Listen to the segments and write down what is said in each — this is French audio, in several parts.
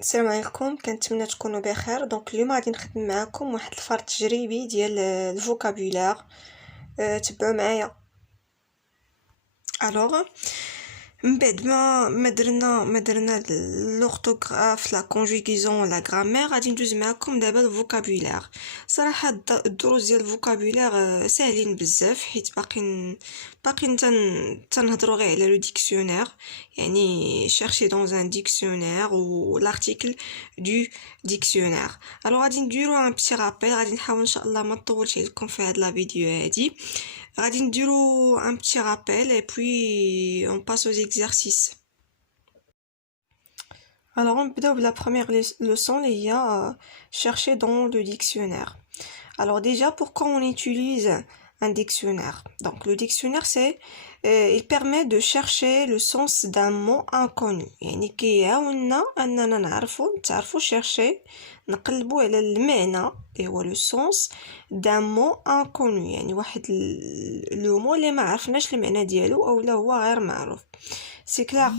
السلام عليكم، كنتمنى تكونوا بخير. دونك اليوم غادي نخدم معكم واحد الفرد تجريبي ديال الفوكابولاغ. تبعوا معايا. الوغ من بعد ما درنا لورتوغراف لا كونجوغيزون لا غرامير، غادي ندوز معكم دابا الفوكابولاغ. صراحه الدروس ديال الفوكابولاغ ساهلين بزاف، حيت باقين تنهضروا غير على لو ديكسيونير، يعني chercher dans un dictionnaire ou l'article du dictionnaire. alors غادي نديرو un petit rappel، غادي نحاول ان شاء الله ما نطولش عليكم في هاد لا فيديو هادي. غادي نديرو un petit rappel et puis on passe aux exercices. alors on بداو بلا première leçon اللي هي chercher dans le dictionnaire. alors déjà, pourquoi on utilise un dictionnaire? Donc le dictionnaire, il permet de chercher le sens d'un mot inconnu. يعني كيعاوننا اننا نعرفو chercher، نقلبو على المعنى اللي هو le sens d'un mot inconnu، يعني واحد لو مو اللي ما عرفناش المعنى ديالو او لا هو غير معروف. C'est clair.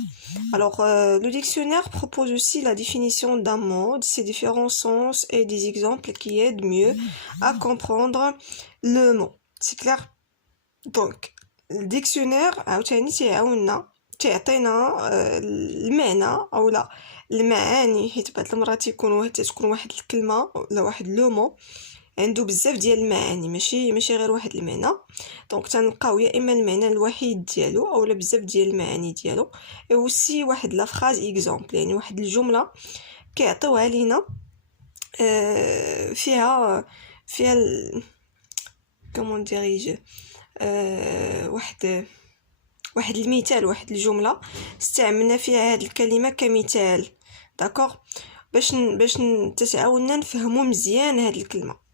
Alors, le dictionnaire propose aussi la définition d'un mot, ses différents sens et des exemples qui aident mieux à comprendre le mot. C'est clair. Donc, le dictionnaire عاوتاني تعطينا المعنى او لا المعاني، حيت بعض المرات تكون واحد الكلمه ولا واحد لو مو عنده بزاف ديال المعاني، ماشي غير واحد المعنى. دونك تنلقاو يا اما المعنى الوحيد ديالو اولا بزاف ديال المعاني ديالو. وسي واحد لا فراز اكزامبل، يعني واحد الجمله كيعطيوها لينا فيها كومون ديريج واحد المثال، واحد الجمله استعملنا فيها هاد الكلمه كمثال. داكوغ، باش تتعاوننا نفهمو مزيان هاد الكلمه.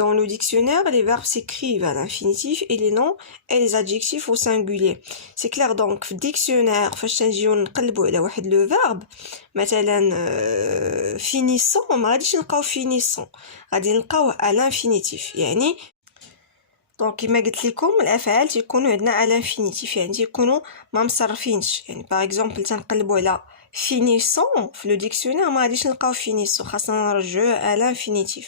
Dans le dictionnaire, les verbes s'écrivent à l'infinitif et les noms et les adjectifs au singulier. C'est clair. donc في الديكسيونير فاش نجيو نقلبوا على واحد لو verbe مثلا finissant، ما غاديش نلقاو finissant، غادي نلقاوه à l'infinitif. يعني دونك كما قلت لكم الافعال تيكونوا عندنا على l'infinitif، يعني تيكونوا ما مصرفينش. يعني باغ اكزومبل تنقلبوا على finissant في لو ديكسيونير، ما غاديش نلقاو finissant، خاصنا نرجعوه على l'infinitif.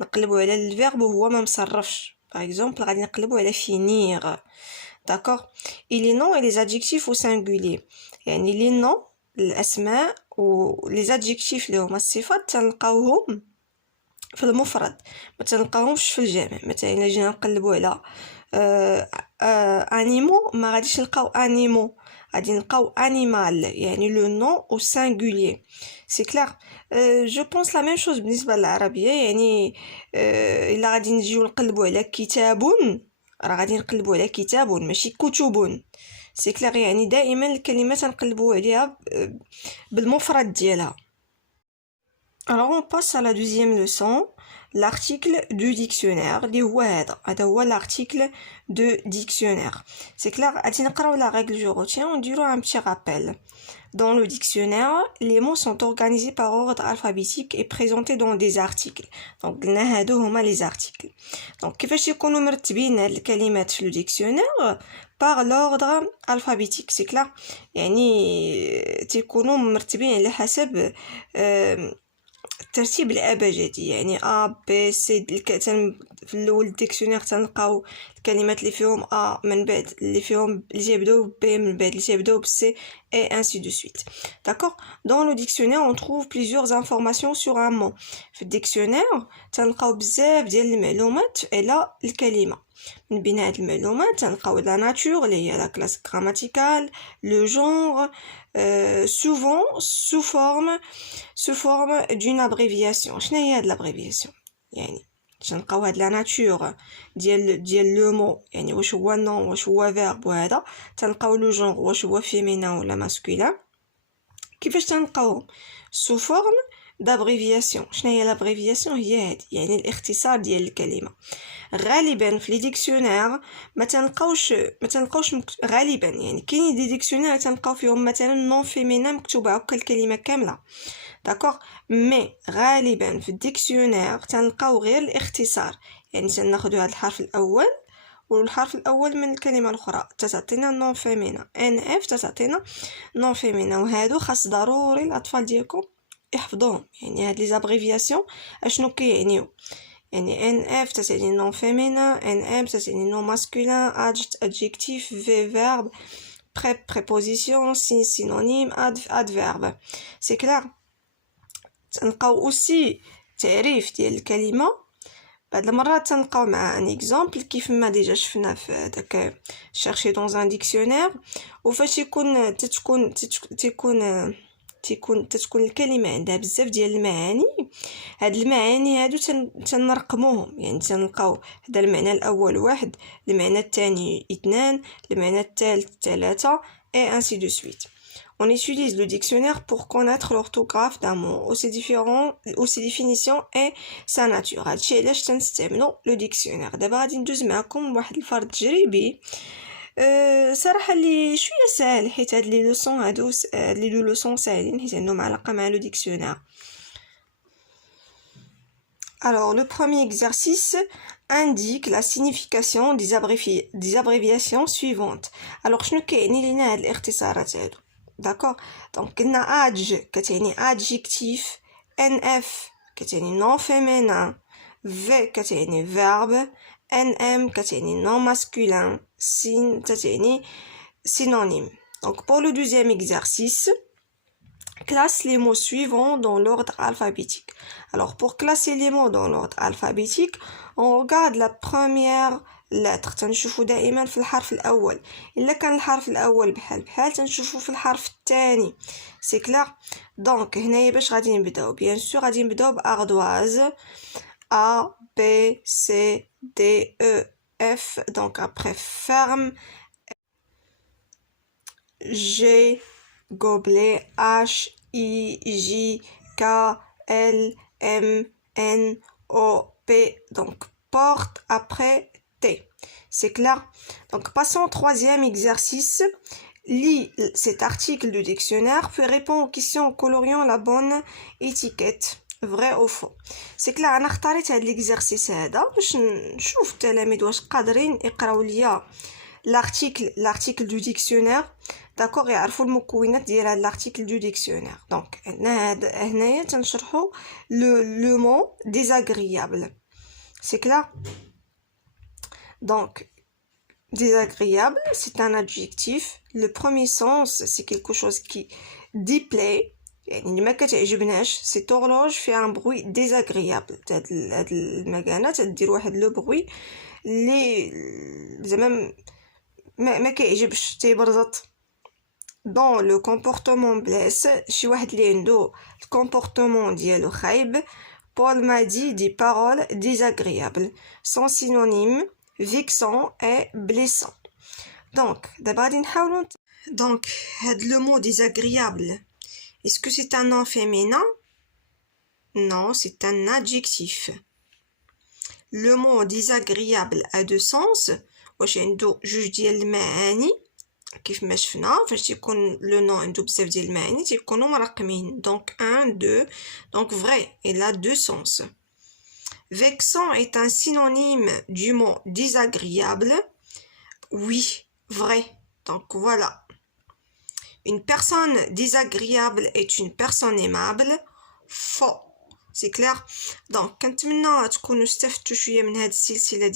نقلبوا على الفيرب وهو ما مصرفش، باغ اكزومبل غادي نقلبوا على finir. داكوغ. et les noms et les adjectifs au singulier، يعني les noms الاسماء و les adjectifs اللي هما الصفات تنلقاوهم في المفرد، ما تنلقاوهمش في الجمع. مثلا الا جينا نقلبوا على انيمو، ما غاديش نلقاو انيمو، غادي نلقاو انيمال، يعني لو نون او سينغولير. سي كلير. جو بونس لا ميم شوز بالنسبه للعربيه، يعني الا غادي نجيو نقلبوا على كتاب، راه غادي نقلبوا على كتاب ماشي كتب. سي كلير. يعني دائما الكلمه تنقلبوا عليها بالمفرد ديالها. Alors on passe à la deuxième leçon, l'article du dictionnaire. اللي هو هذا هو l'article de dictionnaire. C'est clair. غادي نقراو la règle du routine، on dira un petit rappel. Dans le dictionnaire, les mots sont organisés par ordre alphabétique et présentés dans des articles. Donc قلنا هادو هما les articles. Donc كيفاش يكونوا مرتبين هاد الكلمات في le dictionnaire؟ par l'ordre alphabétique. C'est clair. يعني تيكونوا مرتبين على حسب الترتيب الابجدي، يعني ا بي سي. في الاول الديكسيونير تنلقاو الكلمات اللي فيهم ا، من بعد اللي تيبداو بي، من بعد اللي تيبداو بسي et ainsi de suite. D'accord. Dans le dictionnaire, on trouve plusieurs informations sur un mot. في الديكسيونير تنلقاو بزاف ديال المعلومات على الكلمه. من بين هاد المعلومات تنلقاو la nature اللي هي la classe grammaticale, le genre, souvent sous forme d'une abréviation. شنو هي هاد l'abréviation؟ يعني تنلقاو هاد la nature ديال لو مو، يعني واش هو نون واش هو فيرب، وهذا تنلقاو لو جونغ واش هو فيمينين ولا ماسكولين. كيفاش تنلقاوهم؟ sous forme d'abréviation. شنو هي l'abréviation؟ هي هادي، يعني الاختصار ديال الكلمه. غالبا في لي ديكسيونير ما تنلقاوش غالبا، يعني كاين دي ديكسيونير تنلقاو فيهم مثلا نون فيمينين مكتوبه هكا الكلمه كامله. داكوغ. مي غالبا في الديكسيونير تنلقاو غير الاختصار، يعني تناخذوا هذا الحرف الاول والحرف الاول من الكلمه الاخرى تعطينا نون فيمينا، ان اف تعطينا نون فيمينا. وهادو خاص ضروري الاطفال ديالكم يحفظوهم. يعني هاد لي زابريفياسيون اشنو كيعنيو؟ يعني NF تعني non féminin, NM تعني non masculin, adjectif, verbe, préposition, synonyme, adverbe. C'est clair. تنلقاو aussi تعريف ديال الكلمة بعض المرات تنلقاو مع ان اكزامبل كيف ما ديجا شفنا في داك chercher dans un dictionnaire. وفاش تكون الكلمه عندها بزاف ديال المعاني، هاد المعاني هادو تنرقموهم. يعني تنلقاو هذا المعنى الاول 1، المعنى الثاني 2، المعنى الثالث 3 et ainsi de suite. On utilise le dictionnaire pour connaître l'orthographe d'un mot, aussi définition et sa nature. هادشي علاش تنستعملوا لو ديكسيونير. دابا غادي ندوز معكم واحد الفرض تجريبي صراحه اللي شويه ساهل، حيت هاد لي لوسون هادو لي دو لوسون ساهلين حيت عندهم علاقه مع لو ديكسيونير. Alors, le premier exercice indique la signification des abréviations suivantes. Alors, شنو كيعني لينا هاد الاختصارات هادو؟ D'accord. Donc, قلنا age كتعني adjectif, NF كتعني non féminin, V كتعني verbe, NM كتعني non masculin, sin كتعني synonyme. Donc, pour le deuxième exercice, classe les mots suivants dans l'ordre alphabétique. Alors, pour classer les mots dans l'ordre alphabétique, on regarde la première lettre. تنشوفوا دائما في الحرف الأول. إلا كان الحرف الأول بحال تنشوفوا في الحرف الثاني. C'est clair. Donc, هنايا باش غادي نبداو؟ Bien sûr, غادي نبداو بأرضواز. A, B, C, D, E, F. Donc, après ferme. G, gobelet, H, I, J, K, L, M, N, O, P. Donc, porte après T. C'est clair? Donc, passons au troisième exercice. Lis cet article du dictionnaire, puis réponds aux questions en coloriant la bonne étiquette. Vrai ou faux? C'est clair. أنا اختاريت هاد l'exercice هذا باش نشوف التلاميذ واش قادرين يقراو ليا l'article du dictionnaire. D'accord, يعرفوا المكونات ديال هاد l'article du dictionnaire. Donc هنايا تنشرحوا le mot désagréable. C'est clair? Donc désagréable, c'est un adjectif. Le premier sens, c'est quelque chose qui déplaît. يعني ما كتعجبناش. Cette horloge fait un bruit désagréable. هاد المكانه تدير واحد لو بروي اللي زعما ما كيعجبش، تيبرزط. Dans le comportement blesse, شي واحد اللي عنده الكومبورتمون ديالو خايب. Paul m'a dit des paroles désagréables. Son synonyme vexant et blessant. Donc d'abord غادي نحاولوا. Donc هاد le mot désagréable, est-ce que c'est un nom féminin? Non, c'est un adjectif. Le mot désagréable a deux sens. واش عنده جوج ديال المعاني كيف ما شفنا. فاش تيكون لو نون عنده بزاف ديال المعاني تيكونوا مرقمين. Donc 1 2. Donc vrai, il a deux sens. Vexant est un synonyme du mot désagréable. Oui, vrai. Donc voilà. Une personne désagréable est une personne aimable. Faux. C'est clair. Donc كنتمنى تكونوا استفدتوا شويه من هذه السلسله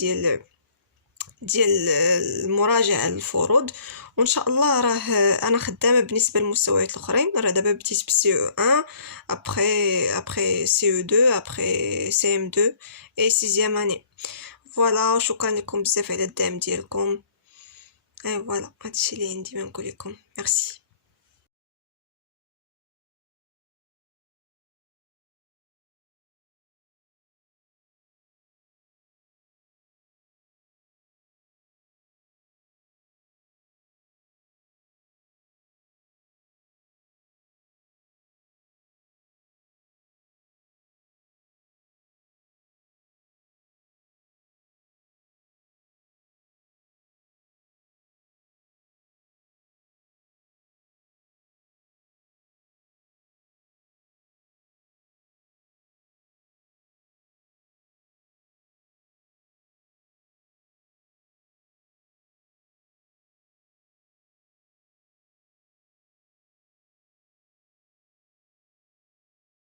ديال المراجعه الفروض، وان شاء الله راه انا خدامه بالنسبه للمستويات الاخرين. راه دابا بديت ب CE1 après CE2 après CM2 et 6e année. فوالا، شكرا لكم بزاف على الدعم ديالكم. اي فوالا، هادشي اللي عندي ما نقول لكم. ميرسي.